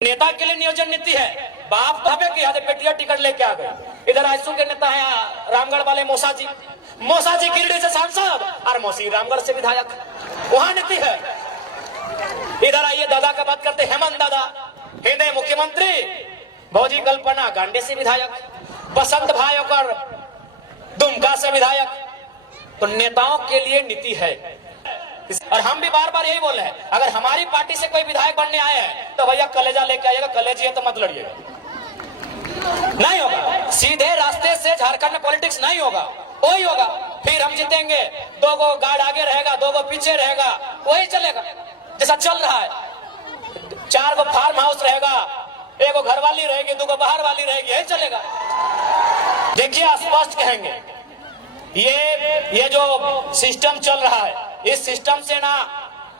नेता के लिए नियोजन नीति है। बाप तो हमें किया बेटिया टिकट लेके आ गए। इधर आईसू के नेता है रामगढ़ वाले मौसा जी गिरिडीह से सांसद और मौसी रामगढ़ से विधायक, वहां नीति है। इधर आइए दादा का बात करते, हेमंत दादा हृदय मुख्यमंत्री, भौजी कल्पना गांडे से विधायक, बसंत भाई और दुमका से विधायक। तो नेताओं के लिए नीति है। और हम भी बार बार यही बोल रहे हैं, अगर हमारी पार्टी से कोई विधायक बनने आए हैं तो भैया कलेजा लेके आइएगा, कलेजी है तो मत लड़िएगा, नहीं होगा। सीधे रास्ते से झारखंड में पॉलिटिक्स नहीं होगा, वही होगा। फिर हम जीतेंगे, 2 गो गार्ड आगे रहेगा, 2 गो पीछे रहेगा, वही चलेगा जैसा चल रहा है। 4 गो फार्म हाउस रहेगा, 1 गो घर वाली रहेगी, 2 गो बाहर वाली रहेगी, यही चलेगा। देखिए स्पष्ट कहेंगे, ये जो सिस्टम चल रहा है, इस सिस्टम से ना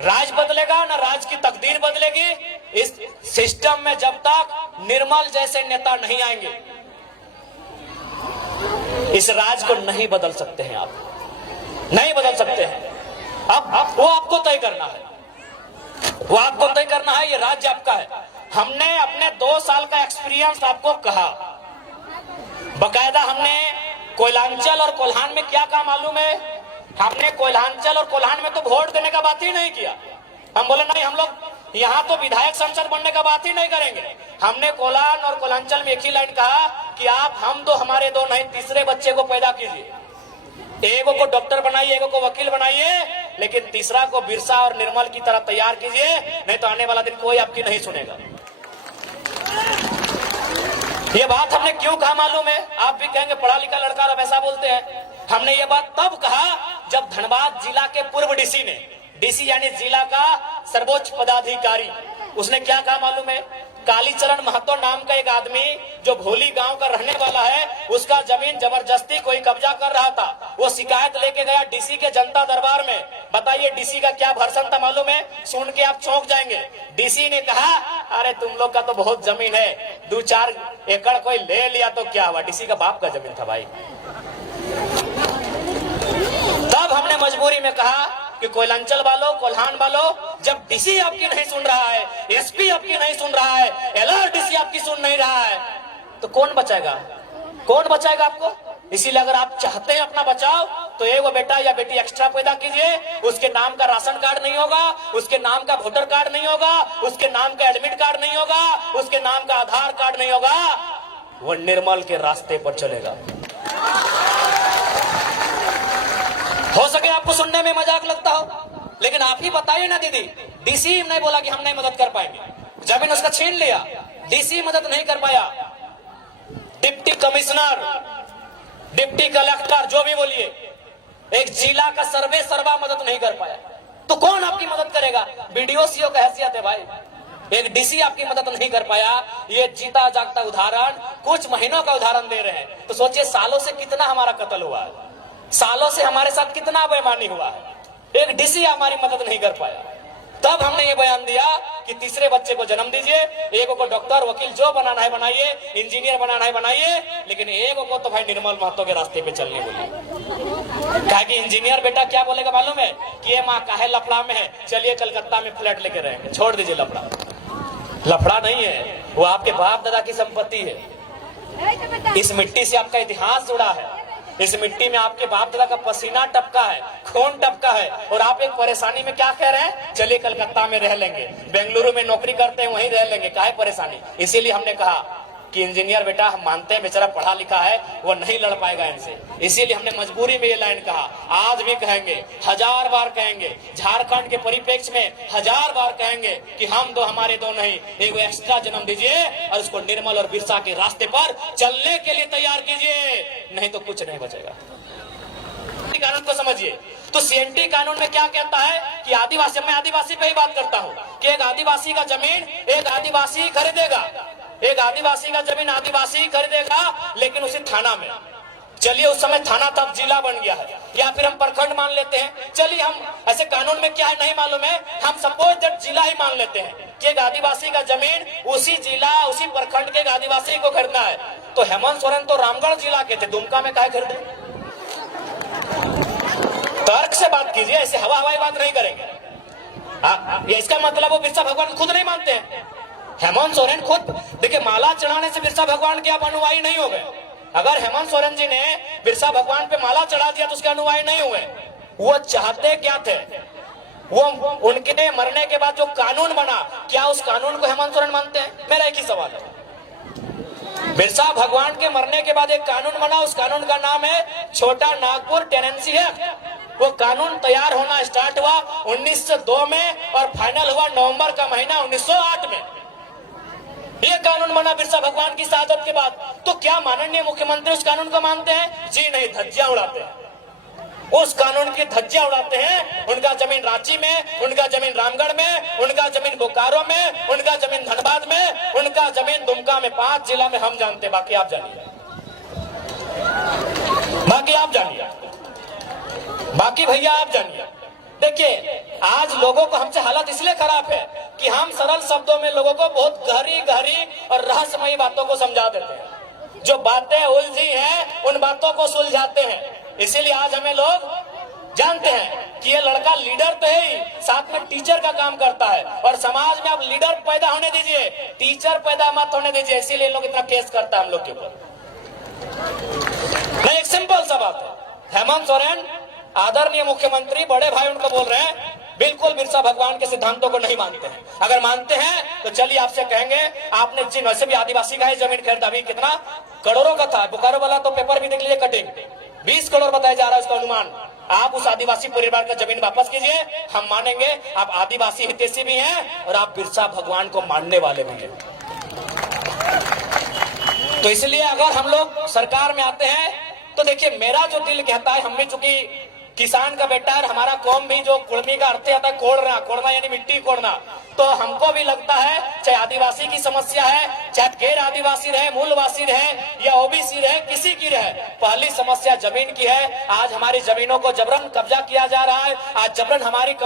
राज बदलेगा ना राज की तकदीर बदलेगी। इस सिस्टम में जब तक निर्मल जैसे नेता नहीं आएंगे, इस राज को नहीं बदल सकते हैं आप, नहीं बदल सकते हैं। अब वो आपको तय करना है, वो आपको तय करना है, ये राज्य आपका है। हमने अपने 2 साल का एक्सपीरियंस आपको कहा, बकायदा हमने कोयलांचल और कोल्हान में क्या काम मालूम है, हमने कोयलांचल और कोल्हान में तो वोट देने का बात ही नहीं किया। हम बोले नहीं, हम लोग यहाँ तो विधायक संसद बनने का बात ही नहीं करेंगे। हमने कोल्हान और कोयलांचल में एक ही लाइन कहा कि आप हम 2 हमारे 2 नहीं, तीसरे बच्चे को पैदा कीजिए। 1 को डॉक्टर बनाइए, 1 को वकील बनाइए, लेकिन तीसरा को बिरसा और निर्मल की तरह तैयार कीजिए, नहीं तो आने वाला दिन कोई आपकी नहीं सुनेगा। ये बात हमने क्यों कहा मालूम है? आप भी कहेंगे पढ़ा लिखा लड़का अब ऐसा बोलते हैं। हमने ये बात तब कहा जब धनबाद जिला के पूर्व डीसी ने, डीसी यानी जिला का सर्वोच्च पदाधिकारी, उसने क्या कहा मालूम है? कालीचरण महतो नाम का एक आदमी जो भोली गांव का रहने वाला है, उसका जमीन जबरदस्ती कोई कब्जा कर रहा था। वो शिकायत लेके गया डीसी के जनता दरबार में। बताइए डीसी का क्या भर्सन था मालूम है? सुन के आप चौंक जाएंगे। डीसी ने कहा, अरे तुम लोग का तो बहुत जमीन है, 2-4 एकड़ कोई ले लिया तो क्या हुआ? डीसी का बाप का जमीन था भाई। तब हमने मजबूरी में कहा कि कोयलांचल वालों, कोल्हान वालों, जब डीसी आपकी नहीं सुन रहा है, एसपी आपकी नहीं सुन रहा है, एलआरडीसी आपकी सुन नहीं रहा है, तो कौन बचाएगा? कौन बचाएगा आपको? इसीलिए अगर आप चाहते हैं अपना बचाव, तो 1 बेटा या बेटी एक्स्ट्रा पैदा कीजिए। उसके नाम का राशन कार्ड नहीं होगा, उसके नाम का वोटर कार्ड नहीं होगा, उसके नाम का एडमिट कार्ड नहीं होगा, उसके नाम का आधार कार्ड नहीं होगा, वो निर्मल के रास्ते पर चलेगा। हो सके आपको सुनने में मजाक लगता हो, लेकिन आप ही बताइए ना दीदी, डीसी ने बोला कि हम नहीं मदद कर पाएंगे, जमीन उसका छीन लिया, डीसी मदद नहीं कर पाया, डिप्टी कमिश्नर, डिप्टी कलेक्टर, जो भी बोलिए, एक जिला का सर्वे सर्वा मदद नहीं कर पाया, तो कौन आपकी मदद करेगा? बीडीओ सीओ का हैसियत है भाई। एक डीसी आपकी मदद नहीं कर पाया। ये जीता जागता उदाहरण, कुछ महीनों का उदाहरण दे रहे हैं, तो सोचिए सालों से कितना हमारा कत्ल हुआ है, सालों से हमारे साथ कितना बेईमानी हुआ है। एक डीसी हमारी मदद नहीं कर पाया। तब हमने ये बयान दिया कि तीसरे बच्चे को जन्म दीजिए, 1 को डॉक्टर वकील जो बनाना है बनाइए, इंजीनियर बनाना है बनाइए, लेकिन 1 को तो भाई निर्मल महतो के रास्ते पे चलने बोलिए। कहा कि इंजीनियर बेटा क्या बोलेगा मालूम है कि ये माँ काहे लफड़ा में है, चलिए कलकत्ता में फ्लैट लेके रहेंगे, छोड़ दीजिए लफड़ा। लफड़ा नहीं है, वो आपके बाप दादा की संपत्ति है। इस मिट्टी से आपका इतिहास जुड़ा है, इस मिट्टी में आपके बाप दादा का पसीना टपका है, खून टपका है, और आप एक परेशानी में क्या कह रहे हैं? चलिए कलकत्ता में रह लेंगे, बेंगलुरु में नौकरी करते हैं वहीं रह लेंगे, काहे परेशानी? इसीलिए हमने कहा कि इंजीनियर बेटा हम मानते हैं बेचारा पढ़ा लिखा है, वो नहीं लड़ पाएगा इनसे, इसीलिए हमने मजबूरी में ये लाइन कहा। आज भी कहेंगे, 1000 बार कहेंगे, झारखंड के परिप्रेक्ष्य में 1000 बार कहेंगे कि हम 2 हमारे 2 नहीं, 1 एक्स्ट्रा जन्म दीजिए और उसको निर्मल और बिरसा के रास्ते पर चलने के लिए तैयार कीजिए, नहीं तो कुछ नहीं बचेगा। कानून को समझिए तो सीएनटी कानून में क्या कहता है कि आदिवासी, मैं आदिवासी पे ही बात करता हूँ, कि एक आदिवासी का जमीन एक आदिवासी खरीदेगा, एक आदिवासी का जमीन आदिवासी खरीदेगा, लेकिन उसी थाना में, चलिए उस समय थाना तब जिला बन गया है, या फिर हम प्रखंड मान लेते हैं, चलिए हम ऐसे कानून में क्या है नहीं मालूम है, हम सपोज दैट जिला ही मान लेते हैं कि एक आदिवासी का जमीन उसी जिला उसी प्रखंड के एक आदिवासी को खरीदना है। तो हेमंत सोरेन तो रामगढ़ जिला के थे, दुमका में काहे खरीदे? तर्क से बात कीजिए, ऐसे हवा हवाई बात नहीं करेंगे। इसका मतलब वो बिरसा भगवान खुद नहीं मानते हैं, हेमंत सोरेन खुद देखिए, माला चढ़ाने से बिरसा भगवान के आप अनुयायी नहीं हो गए। अगर हेमंत सोरेन जी ने बिरसा भगवान पे माला चढ़ा दिया तो उसके अनुयायी नहीं हुए। वो चाहते क्या थे? वो उनके मरने के बाद जो कानून बना, क्या उस कानून को हेमंत सोरेन मानते हैं? मेरा एक ही सवाल है। बिरसा भगवान के मरने के बाद एक कानून बना, उस कानून का नाम है छोटा नागपुर टेनेंसी एक्ट। वो कानून तैयार होना स्टार्ट हुआ 1902 में और फाइनल हुआ नवंबर का महीना 1908 में। ये कानून बना बिरसा भगवान की शहादत के बाद। तो क्या माननीय मुख्यमंत्री उस कानून को मानते हैं? जी नहीं, धज्जियां उड़ाते हैं। उस कानून की धज्जियां उड़ाते हैं। उनका जमीन रांची में, उनका जमीन रामगढ़ में, उनका जमीन बोकारो में, उनका जमीन धनबाद में, उनका जमीन दुमका में, 5 जिला में हम जानते, बाकी आप जानिए, बाकी आप जानिए, बाकी भैया आप जानिए। देखिए, आज लोगों को हमसे हालत इसलिए खराब है कि हम सरल शब्दों में लोगों को बहुत गहरी गहरी और रहस्यमयी बातों को समझा देते हैं। जो बातें उलझी हैं उन बातों को सुलझाते हैं। इसीलिए आज हमें लोग जानते हैं कि ये लड़का लीडर तो है ही, साथ में टीचर का काम करता है। और समाज में आप लीडर पैदा होने दीजिए, टीचर पैदा मत होने दीजिए। इसीलिए लोग इतना केस करता है हम लोग के ऊपर। नहीं, एक सिंपल सा बात है। हेमंत सोरेन आदरणीय मुख्यमंत्री, बड़े भाई उनको बोल रहे हैं, बिल्कुल बिरसा भगवान के सिद्धांतों को नहीं मानते हैं। अगर मानते हैं तो चलिए आपसे कहेंगे, आपने जिन वैसे भी आदिवासी का है जमीन खरीदा, अभी कितना करोड़ों का था। बोकारो वाला तो पेपर भी देख लीजिए, कटिंग 20 करोड़ बताया जा रहा है उसका अनुमान। आप उस आदिवासी परिवार का जमीन वापस कीजिए, हम मानेंगे आप आदिवासी हितैषी भी हैं और आप बिरसा भगवान को मानने वाले भी हैं। तो इसलिए अगर हम लोग सरकार में आते हैं तो देखिए, मेरा जो दिल कहता है, हम भी चूंकि किसान का बेटा है, हमारा कौम भी जो कुड़मी का अर्थ आता है कोड़ना, कोड़ना यानी मिट्टी कोड़ना, तो हमको भी लगता है चाहे आदिवासी की समस्या है, चाहे गैर आदिवासी रहे, मूलवासी रहे या ओबीसी रहे, किसी की रहे, पहली समस्या जमीन की है। आज हमारी जमीनों को जबरन कब्जा किया जा रहा है। आज जबरन हमारी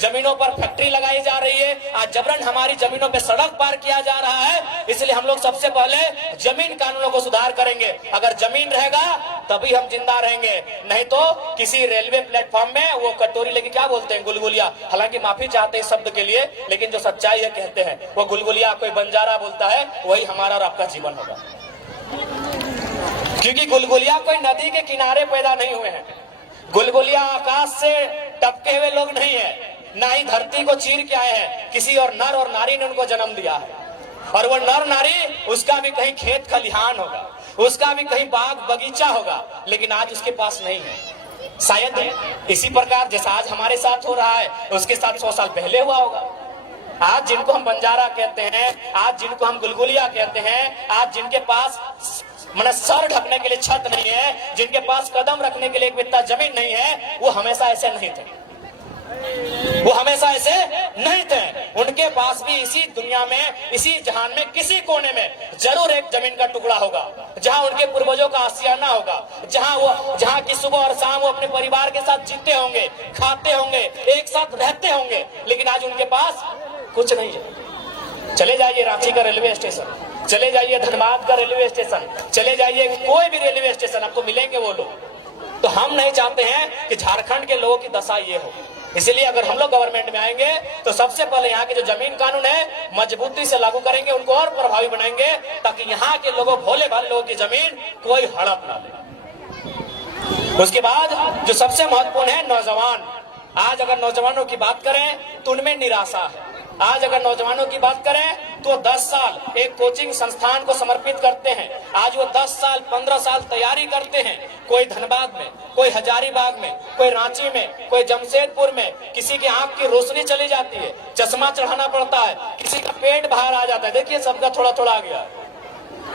जमीनों पर फैक्ट्री लगाई जा रही है। आज जबरन हमारी जमीनों पे सड़क पार किया जा रहा है। इसलिए हम लोग सबसे पहले जमीन कानूनों को सुधार करेंगे। अगर जमीन रहेगा तभी हम जिंदा रहेंगे, नहीं तो किसी रेलवे प्लेटफॉर्म में वो कटोरी लेके क्या बोलते हैं, गुलगुलिया। हालांकि माफी चाहते हैं शब्द के लिए, लेकिन जो सच्चाई है कहते हैं वो गुलगुलिया कोई बंजारा बोलता है, वही हमारा और आपका जीवन होगा। क्योंकि गुलगुलिया कोई नदी के किनारे पैदा नहीं हुए हैं। गुलगुलिया आकाश से टपके हुए लोग नहीं है, ना ही धरती को चीर के आए हैं। किसी और नर और नारी ने उनको जन्म दिया है, और वो नर नारी उसका भी कहीं खेत खलिहान होगा, उसका भी कहीं बाग बगीचा होगा, लेकिन आज उसके पास नहीं है। शायद इसी प्रकार जैसा आज हमारे साथ हो रहा है, उसके साथ 100 साल पहले हुआ होगा। आज जिनको हम बंजारा कहते हैं, आज जिनको हम गुलगुलिया कहते हैं, आज जिनके पास मतलब सर ढकने के लिए छत नहीं है, जिनके पास कदम रखने के लिए एक बित्ता जमीन नहीं है, वो हमेशा ऐसे नहीं थे। वो हमेशा ऐसे नहीं थे। उनके पास भी इसी दुनिया में, इसी जहान में, किसी कोने में जरूर एक जमीन का टुकड़ा होगा जहां उनके पूर्वजों का आशियाना होगा, जहां की सुबह और शाम वो अपने परिवार के साथ जीते होंगे, खाते होंगे, एक साथ रहते होंगे। लेकिन आज उनके पास कुछ नहीं है। चले जाइए रांची का रेलवे स्टेशन, चले जाइए धनबाद का रेलवे स्टेशन, चले जाइए कोई भी रेलवे स्टेशन, आपको मिलेंगे वो लोग। तो हम नहीं चाहते हैं कि झारखंड के लोगों की दशा ये हो। इसलिए अगर हम लोग गवर्नमेंट में आएंगे तो सबसे पहले यहाँ के जो जमीन कानून है मजबूती से लागू करेंगे, उनको और प्रभावी बनाएंगे, ताकि यहाँ के लोगों, भोले भाले लोगों की जमीन कोई हड़प ना ले। उसके बाद जो सबसे महत्वपूर्ण है, नौजवान। आज अगर नौजवानों की बात करें तो उनमें निराशा है। आज अगर नौजवानों की बात करें तो 10 साल एक कोचिंग संस्थान को समर्पित करते हैं। आज वो 10 साल 15 साल तैयारी करते हैं। कोई धनबाद में, कोई हजारीबाग में, कोई रांची में, कोई जमशेदपुर में। किसी की आंख की रोशनी चली जाती है, चश्मा चढ़ाना पड़ता है, किसी का पेट बाहर आ जाता है। देखिए सबका थोड़ा थोड़ा आ गया,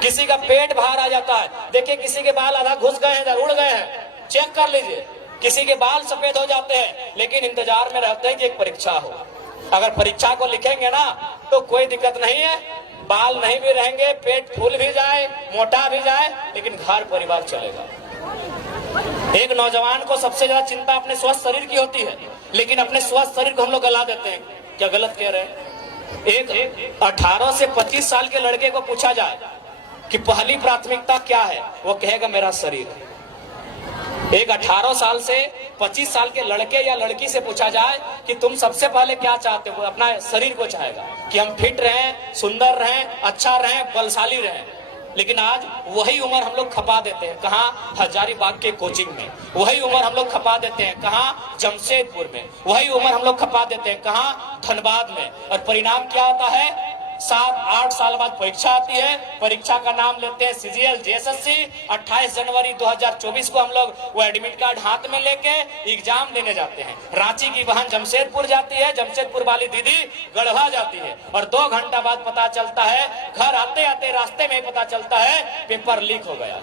किसी का पेट बाहर आ जाता है। देखिए किसी के बाल आधा घुस गए हैं, उड़ गए हैं, चेक कर लीजिए। किसी के बाल सफेद हो जाते हैं, लेकिन इंतजार में रहते हैं कि एक परीक्षा हो। अगर परीक्षा को लिखेंगे ना तो कोई दिक्कत नहीं है, बाल नहीं भी रहेंगे, पेट फूल भी जाए, मोटा भी जाए, लेकिन घर परिवार चलेगा। एक नौजवान को सबसे ज्यादा चिंता अपने स्वस्थ शरीर की होती है, लेकिन अपने स्वस्थ शरीर को हम लोग गला देते हैं। क्या गलत कह रहे हैं? एक 18 से 25 साल के लड़के को पूछा जाए कि पहली प्राथमिकता क्या है, वो कहेगा मेरा शरीर। एक 18 साल से 25 साल के लड़के या लड़की से पूछा जाए कि तुम सबसे पहले क्या चाहते हो, अपना शरीर को चाहेगा कि हम फिट रहें, सुंदर रहें, अच्छा रहें, बलशाली रहें। लेकिन आज वही उम्र हम लोग खपा देते हैं कहाँ, हजारीबाग के कोचिंग में। वही उम्र हम लोग खपा देते हैं कहाँ, जमशेदपुर में। वही उम्र हम लोग खपा देते हैं कहाँ, धनबाद में। और परिणाम क्या होता है, 7-8 साल बाद परीक्षा आती है। परीक्षा का नाम लेते हैं सीजीएल जेएसएससी। 28 जनवरी 2024 को हम लोग वो एडमिट कार्ड हाथ में लेके एग्जाम देने जाते हैं। रांची की बहन जमशेदपुर जाती है, जमशेदपुर वाली दीदी गढ़वा जाती है, और 2 घंटा बाद पता चलता है, घर आते आते रास्ते में पता चलता है पेपर लीक हो गया।